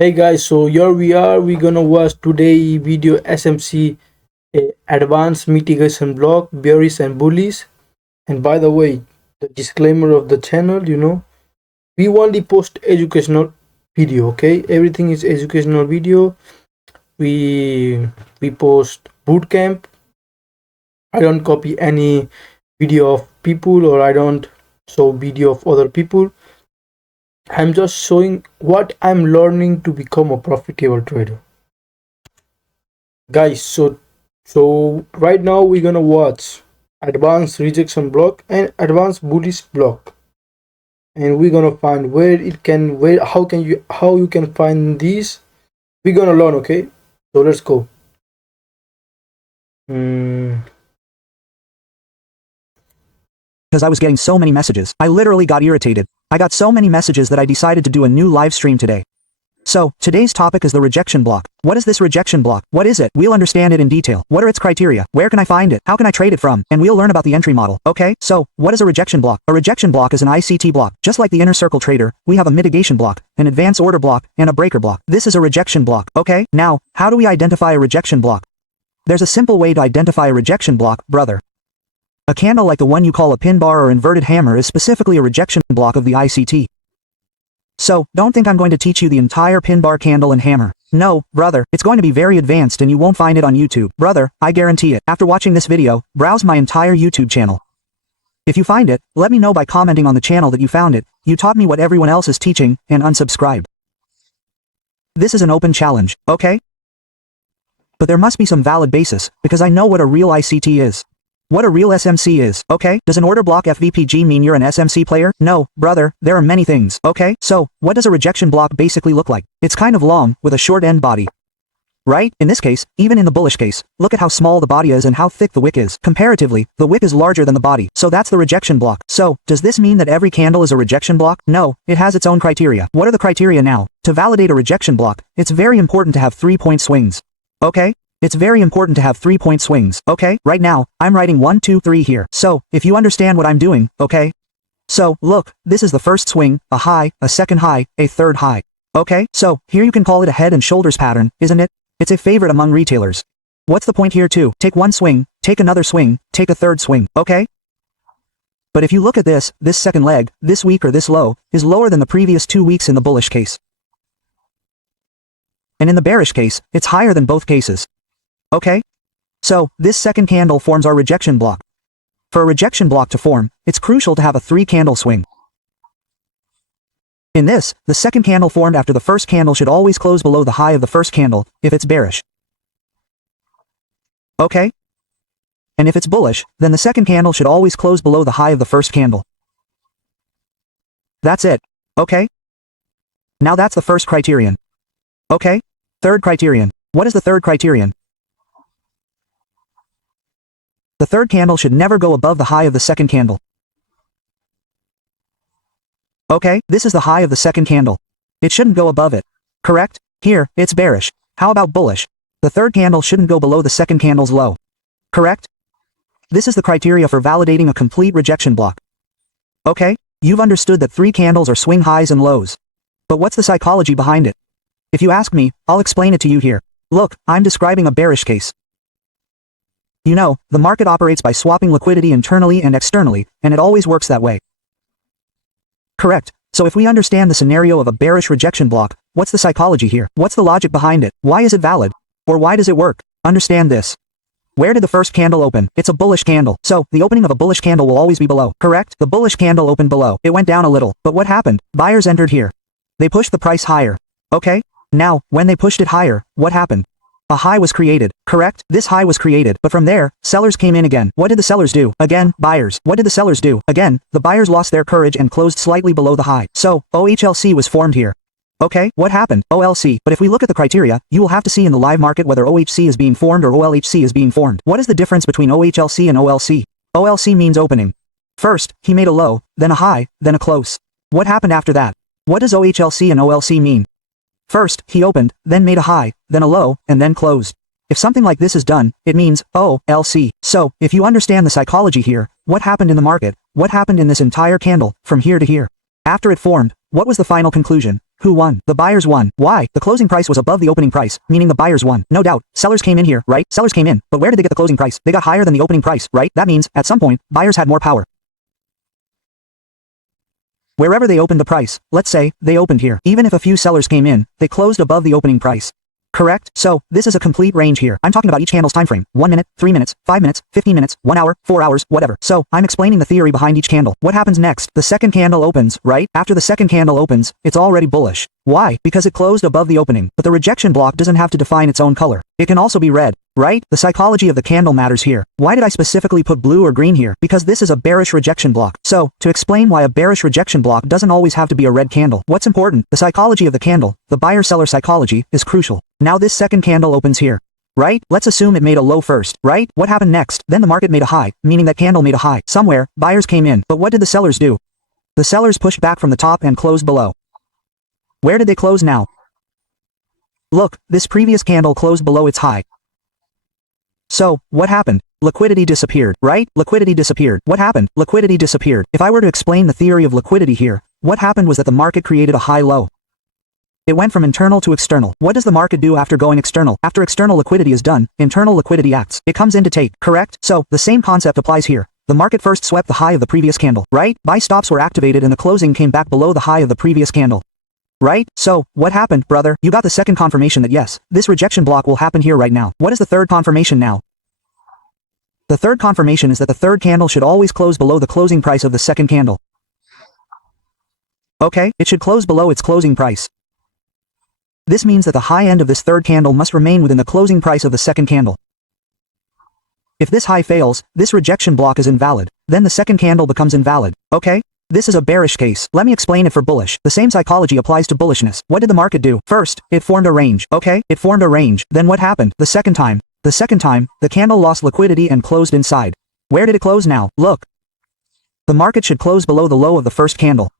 Hey guys, so here we are. We're gonna watch today video SMC advanced mitigation block, bearish and bullish. And by the way, the disclaimer of the channel, we only post educational video. Okay, everything is educational video. We post bootcamp. I don't copy any video of people, or I don't show video of other people. I'm just showing what I'm learning to become a profitable trader. Guys, so right now we're gonna watch advanced rejection block and advanced bullish block, and we're gonna find how you can find these. We're gonna learn. Okay, so let's go. Because I was getting so many messages. I literally got irritated. I got so many messages that I decided to do a new live stream today. So, today's topic is the rejection block. What is this rejection block? What is it? We'll understand it in detail. What are its criteria? Where can I find it? How can I trade it from? And we'll learn about the entry model. Okay, so, what is a rejection block? A rejection block is an ICT block. Just like the inner circle trader, we have a mitigation block, an advance order block, and a breaker block. This is a rejection block. Okay, now, how do we identify a rejection block? There's a simple way to identify a rejection block, brother. A candle like the one you call a pin bar or inverted hammer is specifically a rejection block of the ICT. So, don't think I'm going to teach you the entire pin bar, candle, and hammer. No, brother, it's going to be very advanced and you won't find it on YouTube. Brother, I guarantee it. After watching this video, browse my entire YouTube channel. If you find it, let me know by commenting on the channel that you found it. You taught me what everyone else is teaching, and unsubscribe. This is an open challenge, okay? But there must be some valid basis, because I know what a real ICT is. What a real SMC is, okay? Does an order block FVPG mean you're an SMC player? No, brother, there are many things, okay? So, what does a rejection block basically look like? It's kind of long, with a short end body. Right? In this case, even in the bullish case, look at how small the body is and how thick the wick is. Comparatively, the wick is larger than the body, so that's the rejection block. So, does this mean that every candle is a rejection block? No, it has its own criteria. What are the criteria now? To validate a rejection block, it's very important to have 3-point swings. Okay? It's very important to have 3-point swings, okay? Right now, I'm writing 1, 2, 3 here. So, if you understand what I'm doing, okay? So, look, this is the first swing, a high, a second high, a third high. Okay? So, here you can call it a head and shoulders pattern, isn't it? It's a favorite among retailers. What's the point here too? Take one swing, take another swing, take a third swing, okay? But if you look at this second leg, this week or this low, is lower than the previous 2 weeks in the bullish case. And in the bearish case, it's higher than both cases. Okay? So, this second candle forms our rejection block. For a rejection block to form, it's crucial to have a 3-candle swing. In this, the second candle formed after the first candle should always close below the high of the first candle, if it's bearish. Okay? And if it's bullish, then the second candle should always close below the high of the first candle. That's it. Okay? Now that's the first criterion. Okay? Third criterion. What is the third criterion? The third candle should never go above the high of the second candle. Okay, this is the high of the second candle. It shouldn't go above it. Correct? Here, it's bearish. How about bullish? The third candle shouldn't go below the second candle's low. Correct? This is the criteria for validating a complete rejection block. Okay, you've understood that 3 candles are swing highs and lows. But what's the psychology behind it? If you ask me, I'll explain it to you here. Look, I'm describing a bearish case. You know, the market operates by swapping liquidity internally and externally, and it always works that way. Correct. So if we understand the scenario of a bearish rejection block, what's the psychology here? What's the logic behind it? Why is it valid? Or why does it work? Understand this. Where did the first candle open? It's a bullish candle. So, the opening of a bullish candle will always be below. Correct? The bullish candle opened below. It went down a little. But what happened? Buyers entered here. They pushed the price higher. Okay? Now, when they pushed it higher, what happened? A high was created, correct? This high was created, but from there, sellers came in again. What did the sellers do? Again, buyers. What did the sellers do? Again, the buyers lost their courage and closed slightly below the high. So, OHLC was formed here. Okay, what happened? OLC. But if we look at the criteria, you will have to see in the live market whether OHC is being formed or OLHC is being formed. What is the difference between OHLC and OLC? OLC means opening. First, he made a low, then a high, then a close. What happened after that? What does OHLC and OLC mean? First, he opened, then made a high, then a low, and then closed. If something like this is done, it means OLC. So, if you understand the psychology here, what happened in the market, what happened in this entire candle, from here to here? After it formed, what was the final conclusion? Who won? The buyers won. Why? The closing price was above the opening price, meaning the buyers won. No doubt. Sellers came in here, right? Sellers came in. But where did they get the closing price? They got higher than the opening price, right? That means, at some point, buyers had more power. Wherever they opened the price, let's say, they opened here. Even if a few sellers came in, they closed above the opening price. Correct? So, this is a complete range here. I'm talking about each candle's time frame. 1 minute, 3 minutes, 5 minutes, 15 minutes, 1 hour, 4 hours, whatever. So, I'm explaining the theory behind each candle. What happens next? The second candle opens, right? After the second candle opens, it's already bullish. Why? Because it closed above the opening. But the rejection block doesn't have to define its own color. It can also be red, right? The psychology of the candle matters here. Why did I specifically put blue or green here? Because this is a bearish rejection block. So, to explain why a bearish rejection block doesn't always have to be a red candle. What's important? The psychology of the candle, the buyer-seller psychology, is crucial. Now this second candle opens here. Right? Let's assume it made a low first, right? What happened next? Then the market made a high, meaning that candle made a high. Somewhere, buyers came in. But what did the sellers do? The sellers pushed back from the top and closed below. Where did they close now? Look, this previous candle closed below its high. So, what happened? Liquidity disappeared, right? Liquidity disappeared. What happened? Liquidity disappeared. If I were to explain the theory of liquidity here, what happened was that the market created a high-low. It went from internal to external. What does the market do after going external? After external liquidity is done, internal liquidity acts. It comes in to take, correct? So, the same concept applies here. The market first swept the high of the previous candle, right? Buy stops were activated and the closing came back below the high of the previous candle. Right? So, what happened, brother? You got the second confirmation that yes, this rejection block will happen here right now. What is the third confirmation now? The third confirmation is that the third candle should always close below the closing price of the second candle. Okay, it should close below its closing price. This means that the high end of this third candle must remain within the closing price of the second candle. If this high fails, this rejection block is invalid. Then the second candle becomes invalid. Okay? This is a bearish case. Let me explain it for bullish. The same psychology applies to bullishness. What did the market do? First, it formed a range. Okay? It formed a range. Then what happened? The second time, the candle lost liquidity and closed inside. Where did it close now? Look. The market should close below the low of the first candle.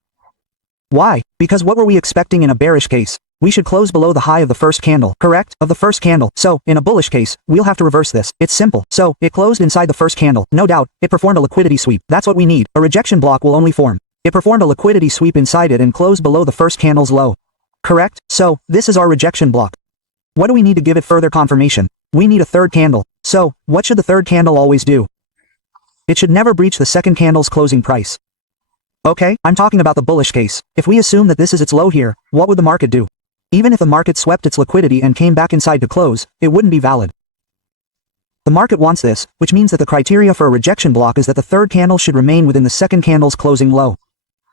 Why? Because what were we expecting in a bearish case? We should close below the high of the first candle, correct? Of the first candle. So, in a bullish case, we'll have to reverse this. It's simple. So, it closed inside the first candle. No doubt, it performed a liquidity sweep. That's what we need. A rejection block will only form. It performed a liquidity sweep inside it and closed below the first candle's low. Correct? So, this is our rejection block. What do we need to give it further confirmation? We need a third candle. So, what should the third candle always do? It should never breach the second candle's closing price. Okay, I'm talking about the bullish case. If we assume that this is its low here, what would the market do? Even if the market swept its liquidity and came back inside to close, it wouldn't be valid. The market wants this, which means that the criteria for a rejection block is that the third candle should remain within the second candle's closing low.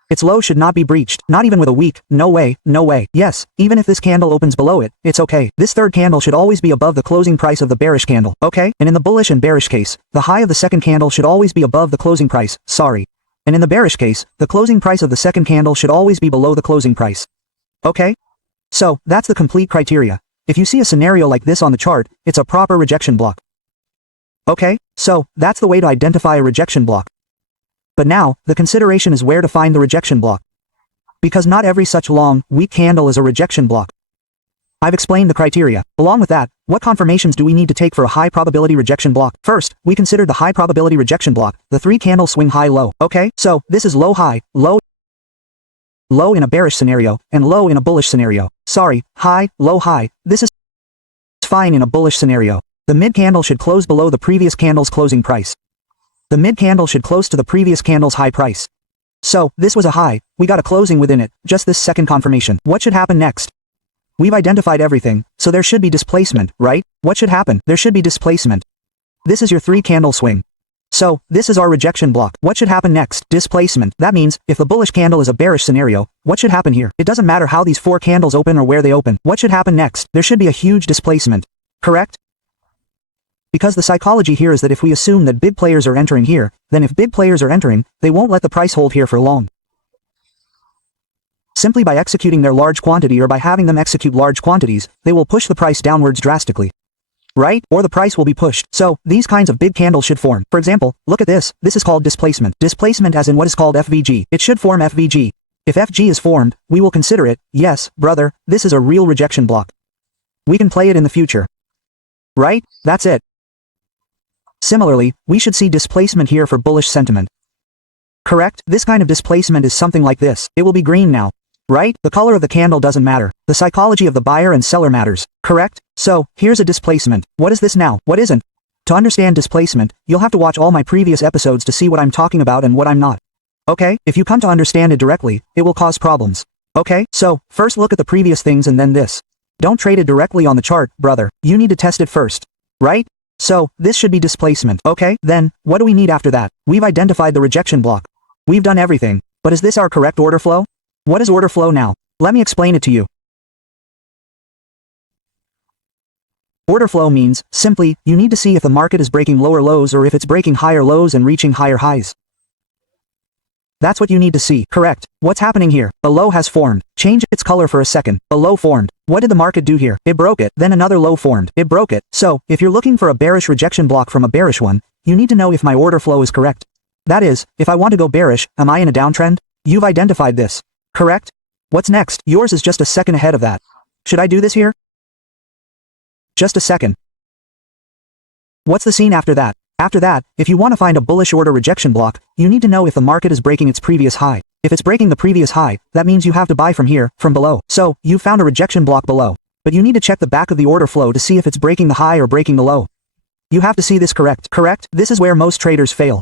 Its low should not be breached, not even with a weak, no way, no way. Yes, even if this candle opens below it, it's okay. This third candle should always be above the closing price of the bearish candle, okay? And in the bullish and bearish case, the high of the second candle should always be above the closing price, sorry. And in the bearish case, the closing price of the second candle should always be below the closing price. Okay? So, that's the complete criteria. If you see a scenario like this on the chart, it's a proper rejection block. Okay? So, that's the way to identify a rejection block. But now, the consideration is where to find the rejection block. Because not every such long, weak candle is a rejection block. I've explained the criteria. Along with that, what confirmations do we need to take for a high probability rejection block? First, we considered the high probability rejection block, the 3-candle swing high-low. Okay? So, this is low-high, low in a bearish scenario, and low in a bullish scenario. Sorry, high, low, high. This is fine in a bullish scenario. The mid-candle should close below the previous candle's closing price. The mid-candle should close to the previous candle's high price. So, this was a high, we got a closing within it, just this second confirmation. What should happen next? We've identified everything, so there should be displacement, right? What should happen? There should be displacement. This is your 3-candle swing. So, this is our rejection block. What should happen next? Displacement. That means, if the bullish candle is a bearish scenario, what should happen here? It doesn't matter how these 4 candles open or where they open. What should happen next? There should be a huge displacement. Correct? Because the psychology here is that if we assume that big players are entering here, then if big players are entering, they won't let the price hold here for long. Simply by executing their large quantity or by having them execute large quantities, they will push the price downwards drastically. Right? Or the price will be pushed. So, these kinds of big candles should form. For example, look at this. This is called displacement. Displacement as in what is called FVG. It should form FVG. If FG is formed, we will consider it, yes, brother, this is a real rejection block. We can play it in the future. Right? That's it. Similarly, we should see displacement here for bullish sentiment. Correct? This kind of displacement is something like this. It will be green now. right? The color of the candle doesn't matter. The psychology of the buyer and seller matters, correct? So, here's a displacement. What is this now? What isn't? To understand displacement, you'll have to watch all my previous episodes to see what I'm talking about and what I'm not. Okay? If you come to understand it directly, it will cause problems. Okay? So, first look at the previous things and then this. Don't trade it directly on the chart, brother. You need to test it first. Right? So, this should be displacement. Okay? Then, what do we need after that? We've identified the rejection block. We've done everything. But is this our correct order flow? What is order flow now? Let me explain it to you. Order flow means, simply, you need to see if the market is breaking lower lows or if it's breaking higher lows and reaching higher highs. That's what you need to see. Correct. What's happening here? A low has formed. Change its color for a second. A low formed. What did the market do here? It broke it. Then another low formed. It broke it. So, if you're looking for a bearish rejection block from a bearish one, you need to know if my order flow is correct. That is, if I want to go bearish, am I in a downtrend? You've identified this. Correct? What's next? Yours is just a second ahead of that. Should I do this here? Just a second. What's the scene after that? After that, if you want to find a bullish order rejection block, you need to know if the market is breaking its previous high. If it's breaking the previous high, that means you have to buy from here, from below. So, you found a rejection block below. But you need to check the back of the order flow to see if it's breaking the high or breaking the low. You have to see this correct. Correct? This is where most traders fail.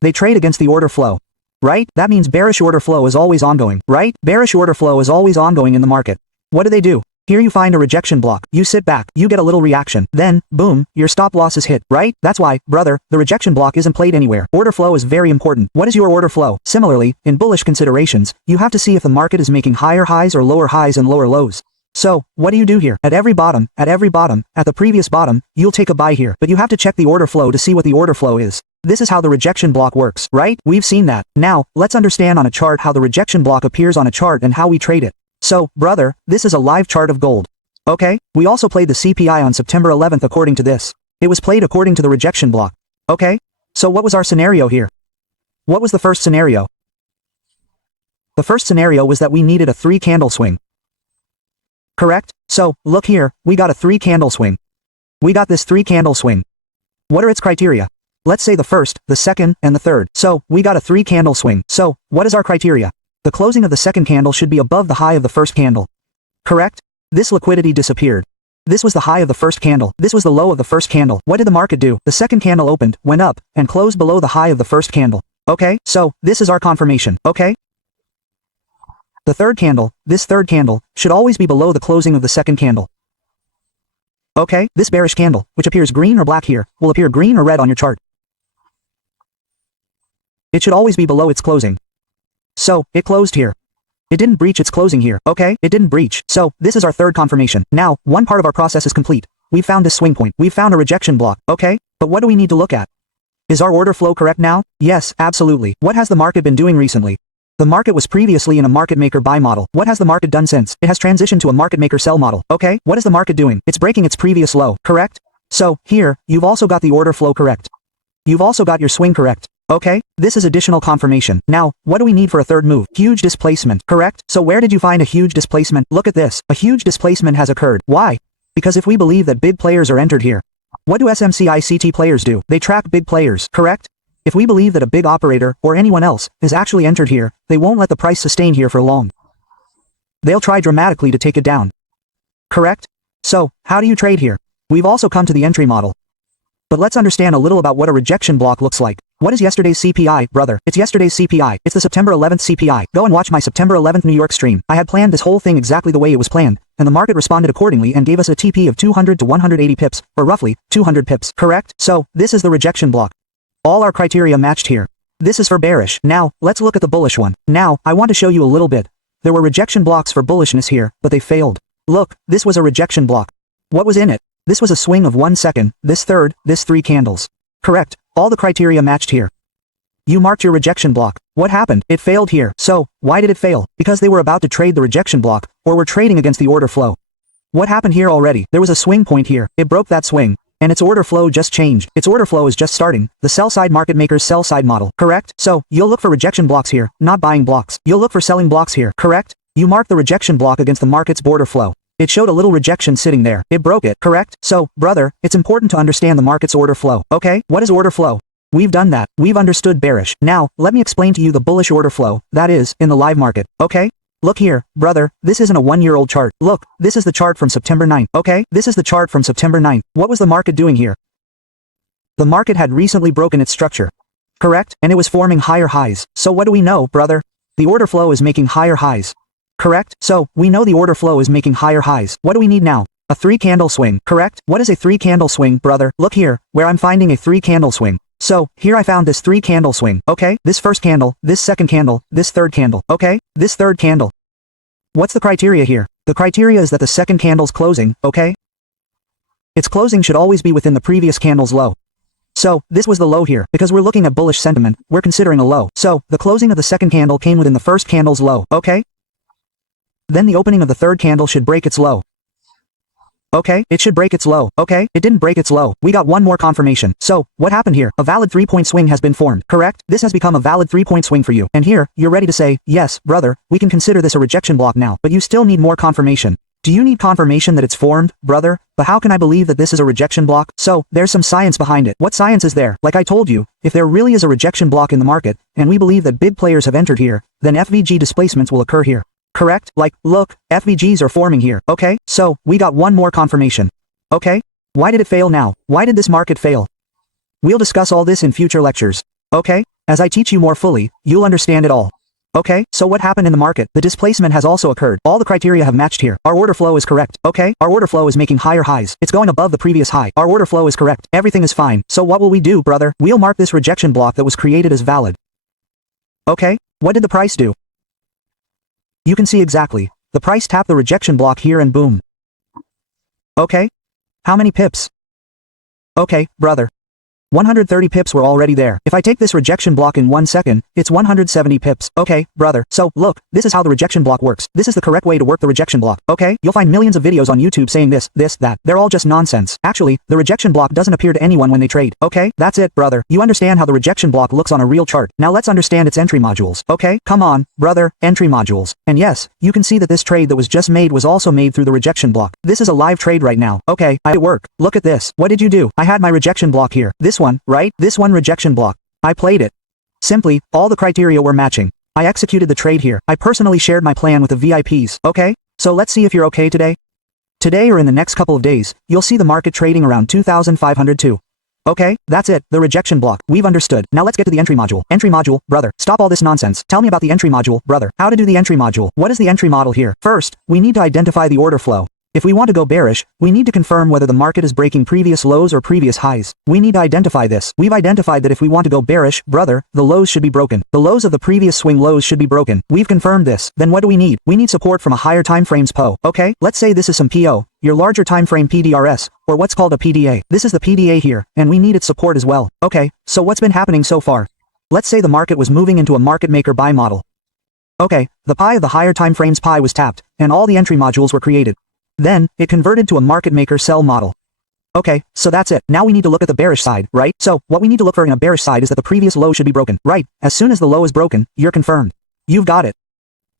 They trade against the order flow. Right? That means bearish order flow is always ongoing. Right? Bearish order flow is always ongoing in the market. What do? Here you find a rejection block, you sit back, you get a little reaction, then, boom, your stop loss is hit, right? That's why, brother, the rejection block isn't played anywhere. Order flow is very important. What is your order flow? Similarly, in bullish considerations, you have to see if the market is making higher highs or lower highs and lower lows. So, what do you do here? At every bottom, at the previous bottom, you'll take a buy here, but you have to check the order flow to see what the order flow is. This is how the rejection block works, right? We've seen that. Now, let's understand on a chart how the rejection block appears on a chart and how we trade it. So, brother, this is a live chart of gold. Okay? We also played the CPI on September 11th according to this. It was played according to the rejection block. Okay? So what was our scenario here? What was the first scenario? The first scenario was that we needed a 3-candle swing. Correct? So, look here, we got a 3-candle swing. We got this 3-candle swing. What are its criteria? Let's say the first, the second, and the third. So, we got a 3-candle swing. So, what is our criteria? The closing of the second candle should be above the high of the first candle. Correct? This liquidity disappeared. This was the high of the first candle. This was the low of the first candle. What did the market do? The second candle opened, went up, and closed below the high of the first candle. Okay? So, this is our confirmation. Okay? The third candle, this third candle, should always be below the closing of the second candle. Okay? This bearish candle, which appears green or black here, will appear green or red on your chart. It should always be below its closing. So, it closed here. It didn't breach its closing here, okay? It didn't breach. So, this is our third confirmation. Now, one part of our process is complete. We've found this swing point. We've found a rejection block, okay? But what do we need to look at? Is our order flow correct now? Yes, absolutely. What has the market been doing recently? The market was previously in a market maker buy model. What has the market done since? It has transitioned to a market maker sell model, okay? What is the market doing? It's breaking its previous low, correct? So, here, you've also got the order flow correct. You've also got your swing correct. Okay, this is additional confirmation. Now, what do we need for a third move? Huge displacement, correct? So where did you find a huge displacement? Look at this. A huge displacement has occurred. Why? Because if we believe that big players are entered here, what do SMC ICT players do? They track big players, correct? If we believe that a big operator, or anyone else, is actually entered here, they won't let the price sustain here for long. They'll try dramatically to take it down. Correct? So, how do you trade here? We've also come to the entry model. But let's understand a little about what a rejection block looks like. What is yesterday's CPI, brother? It's yesterday's CPI. It's the September 11th CPI. Go and watch my September 11th New York stream. I had planned this whole thing exactly the way it was planned, and the market responded accordingly and gave us a TP of 200 to 180 pips, or roughly, 200 pips. Correct? So, this is the rejection block. All our criteria matched here. This is for bearish. Now, let's look at the bullish one. Now, I want to show you a little bit. There were rejection blocks for bullishness here, but they failed. Look, this was a rejection block. What was in it? This was a swing of 1 second, this third, this 3 candles. Correct. All the criteria matched here. You marked your rejection block. What happened? It failed here. So, why did it fail? Because they were about to trade the rejection block, or were trading against the order flow. What happened here already? There was a swing point here. It broke that swing, and its order flow just changed. Its order flow is just starting. The sell-side market maker's sell-side model. Correct? So, you'll look for rejection blocks here, not buying blocks. You'll look for selling blocks here. Correct? You mark the rejection block against the market's order flow. It showed a little rejection sitting there. It broke it, correct? So, brother, it's important to understand the market's order flow, okay? What is order flow? We've done that. We've understood bearish. Now, let me explain to you the bullish order flow, that is, in the live market, okay? Look here, brother, this isn't a 1-year-old chart. Look, this is the chart from September 9th, okay? This is the chart from September 9th. What was the market doing here? The market had recently broken its structure. Correct? And it was forming higher highs. So what do we know, brother? The order flow is making higher highs. Correct? So, we know the order flow is making higher highs. What do we need now? A 3-candle swing. Correct? What is a 3-candle swing, brother? Look here, where I'm finding a 3-candle swing. So, here I found this 3-candle swing, okay? This first candle, this second candle, this third candle, okay? This third candle. What's the criteria here? The criteria is that the second candle's closing, okay? Its closing should always be within the previous candle's low. So, this was the low here. Because we're looking at bullish sentiment, we're considering a low. So, the closing of the second candle came within the first candle's low, okay? Then the opening of the third candle should break its low. Okay, it should break its low. Okay, it didn't break its low. We got one more confirmation. So, what happened here? A valid 3-point swing has been formed, correct? This has become a valid 3-point swing for you. And here, you're ready to say, yes, brother, we can consider this a rejection block now. But you still need more confirmation. Do you need confirmation that it's formed, brother? But how can I believe that this is a rejection block? So, there's some science behind it. What science is there? Like I told you, if there really is a rejection block in the market, and we believe that big players have entered here, then FVG displacements will occur here. Correct? Like, look, FVGs are forming here, okay? So, we got one more confirmation. Okay? Why did it fail now? Why did this market fail? We'll discuss all this in future lectures. Okay? As I teach you more fully, you'll understand it all. Okay? So what happened in the market? The displacement has also occurred. All the criteria have matched here. Our order flow is correct. Okay? Our order flow is making higher highs. It's going above the previous high. Our order flow is correct. Everything is fine. So what will we do, brother? We'll mark this rejection block that was created as valid. Okay? What did the price do? You can see exactly. The price tapped the rejection block here and boom. Okay? How many pips? Okay, brother. 130 pips were already there. If I take this rejection block in 1 second, it's 170 pips. Okay, brother. So, look, this is how the rejection block works. This is the correct way to work the rejection block. Okay? You'll find millions of videos on YouTube saying this, that. They're all just nonsense. Actually, the rejection block doesn't appear to anyone when they trade. Okay? That's it, brother. You understand how the rejection block looks on a real chart. Now let's understand its entry modules. Okay? Come on, brother, entry modules. And yes, you can see that this trade that was just made was also made through the rejection block. This is a live trade right now. Okay, I work. Look at this. What did you do? I had my rejection block here. This one, right? This one rejection block. I played it. Simply, all the criteria were matching. I executed the trade here. I personally shared my plan with the VIPs. Okay? So let's see if you're okay today. Today or in the next couple of days, you'll see the market trading around 2,502. Okay? That's it. The rejection block. We've understood. Now let's get to the entry module. Entry module, brother. Stop all this nonsense. Tell me about the entry module, brother. How to do the entry module. What is the entry model here? First, we need to identify the order flow. If we want to go bearish, we need to confirm whether the market is breaking previous lows or previous highs. We need to identify this. We've identified that if we want to go bearish, brother, the lows should be broken. The lows of the previous swing lows should be broken. We've confirmed this. Then what do we need? We need support from a higher time frames PO. Okay? Let's say this is some PO, your larger time frame PDRS, or what's called a PDA. This is the PDA here, and we need its support as well. Okay, so what's been happening so far? Let's say the market was moving into a market maker buy model. Okay, the pie of the higher time frames pie was tapped, and all the entry modules were created. Then, it converted to a market maker sell model. Okay, so that's it. Now we need to look at the bearish side, right? So, what we need to look for in a bearish side is that the previous low should be broken, right? As soon as the low is broken, you're confirmed. You've got it.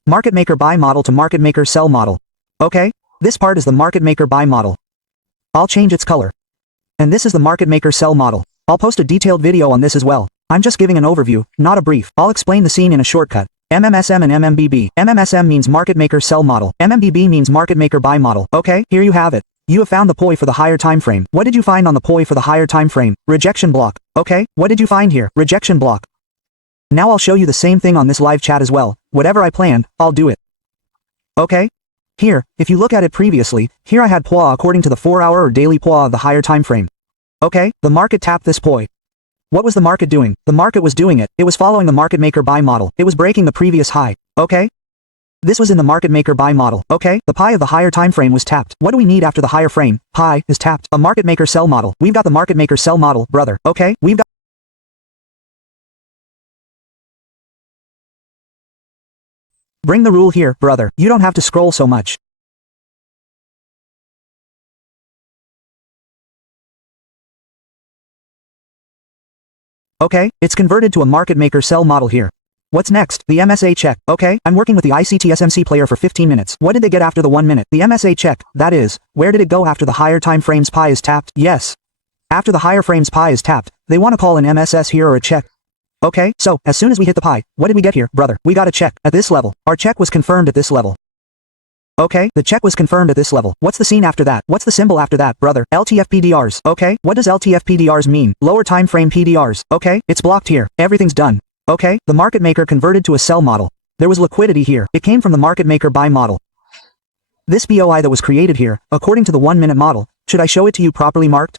Market maker buy model to market maker sell model. Okay? This part is the market maker buy model. I'll change its color. And this is the market maker sell model. I'll post a detailed video on this as well. I'm just giving an overview, not a brief. I'll explain the scene in a shortcut. MMSM and MMBB. MMSM means market maker sell model. MMBB means market maker buy model. Okay, here you have it. You have found the POI for the higher time frame. What did you find on the POI for the higher time frame? Rejection block. Okay, what did you find here? Rejection block. Now I'll show you the same thing on this live chat as well. Whatever I planned, I'll do it. Okay? Here, if you look at it previously, here I had POI according to the 4-hour or daily POI of the higher time frame. Okay, the market tapped this POI. What was the market doing? The market was doing it. It was following the market maker buy model. It was breaking the previous high. Okay? This was in the market maker buy model. Okay? The pie of the higher time frame was tapped. What do we need after the higher frame? Pie is tapped. A market maker sell model. We've got the market maker sell model, brother. Okay? We've got Bring the rule here, brother. You don't have to scroll so much. Okay, it's converted to a market maker sell model here. What's next? The MSA check. Okay, I'm working with the ICT SMC player for 15 minutes. What did they get after the 1 minute? The MSA check. That is, where did it go after the higher time frames pie is tapped? Yes. After the higher frames pie is tapped, they want to call an MSS here or a check. Okay, so as soon as we hit the pie, what did we get here, brother? We got a check at this level. Our check was confirmed at this level. Okay, the check was confirmed at this level. What's the scene after that? What's the symbol after that, brother? LTF PDRs. Okay, what does LTF PDRs mean? Lower time frame PDRs. Okay, it's blocked here. Everything's done. Okay, the market maker converted to a sell model. There was liquidity here. It came from the market maker buy model. This BOI that was created here, according to the 1-minute model, should I show it to you properly marked?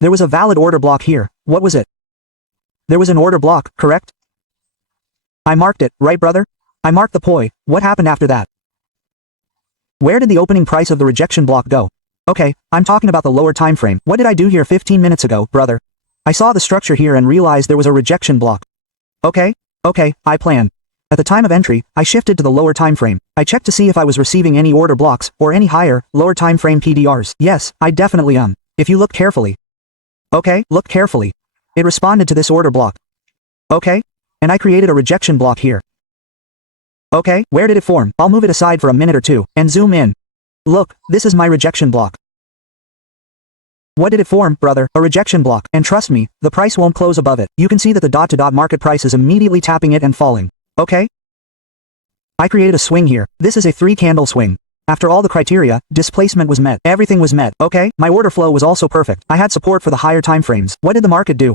There was a valid order block here. What was it? There was an order block, correct? I marked it, right, brother? I marked the POI. What happened after that? Where did the opening price of the rejection block go? Okay, I'm talking about the lower time frame. What did I do here 15 minutes ago, brother? I saw the structure here and realized there was a rejection block. Okay, I planned. At the time of entry, I shifted to the lower time frame. I checked to see if I was receiving any order blocks or any higher, lower time frame PDRs. Yes, I definitely am. If you look carefully. Okay, look carefully. It responded to this order block. Okay, and I created a rejection block here. Okay, where did it form? I'll move it aside for a minute or two, and zoom in. Look, this is my rejection block. What did it form, brother? A rejection block. And trust me, the price won't close above it. You can see that the dot-to-dot market price is immediately tapping it and falling. Okay? I created a swing here. This is a 3-candle swing. After all the criteria, displacement was met. Everything was met. Okay? My order flow was also perfect. I had support for the higher time frames. What did the market do?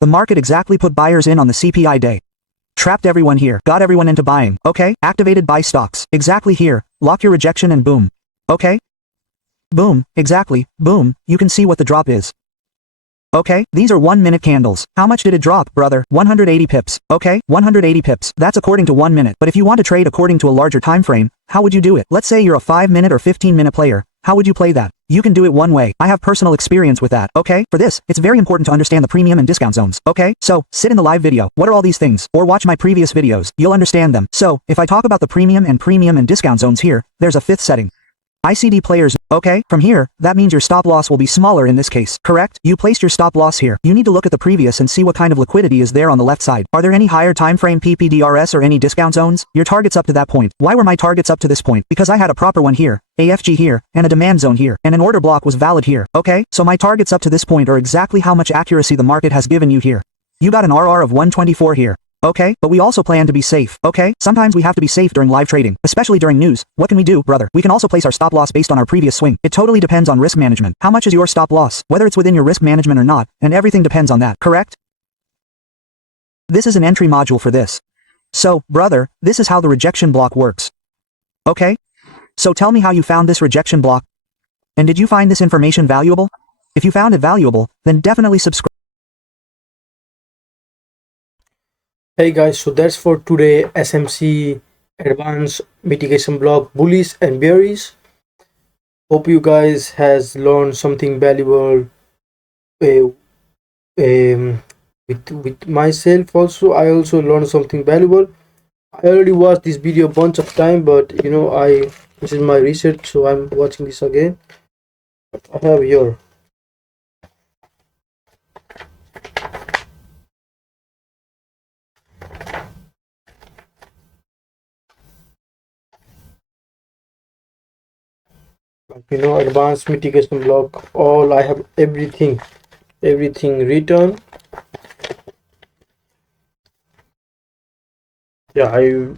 The market exactly put buyers in on the CPI day. Trapped everyone here. Got everyone into buying. Okay? Activated buy stocks. Exactly here. Lock your rejection and boom. Okay? Boom. Exactly. Boom. You can see what the drop is. Okay, these are 1-minute candles. How much did it drop, brother? 180 pips. Okay, 180 pips. That's according to 1 minute. But if you want to trade according to a larger time frame, how would you do it? Let's say you're a 5-minute or 15-minute player. How would you play that? You can do it one way. I have personal experience with that. Okay, for this, it's very important to understand the premium and discount zones. Okay, so, sit in the live video. What are all these things? Or watch my previous videos. You'll understand them. So, if I talk about the premium and discount zones here, there's a 5th setting. ICD players, okay, from here, that means your stop loss will be smaller in this case, correct? You placed your stop loss here. You need to look at the previous and see what kind of liquidity is there on the left side. Are there any higher time frame PPDRS or any discount zones? Your targets up to that point. Why were my targets up to this point? Because I had a proper one here, AFG here, and a demand zone here, and an order block was valid here, okay? So my targets up to this point are exactly how much accuracy the market has given you here. You got an RR of 124 here. Okay, but we also plan to be safe, okay? Sometimes we have to be safe during live trading, especially during news. What can we do, brother? We can also place our stop loss based on our previous swing. It totally depends on risk management. How much is your stop loss? Whether it's within your risk management or not, and everything depends on that, correct? This is an entry module for this. So, brother, this is how the rejection block works. Okay? So tell me how you found this rejection block. And did you find this information valuable? If you found it valuable, then definitely subscribe. Hey guys, so that's for today. SMC advanced mitigation block bullies and bearish. Hope you guys has learned something valuable with myself. Also, I also learned something valuable. I already watched this video a bunch of time, but you know, this is my research, so I'm watching this again. I have here. You know, advanced mitigation block, all I have everything written. Yeah, I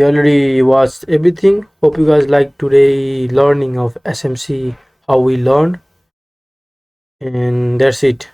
already watched everything. Hope you guys like today learning of SMC, how we learned, and that's it.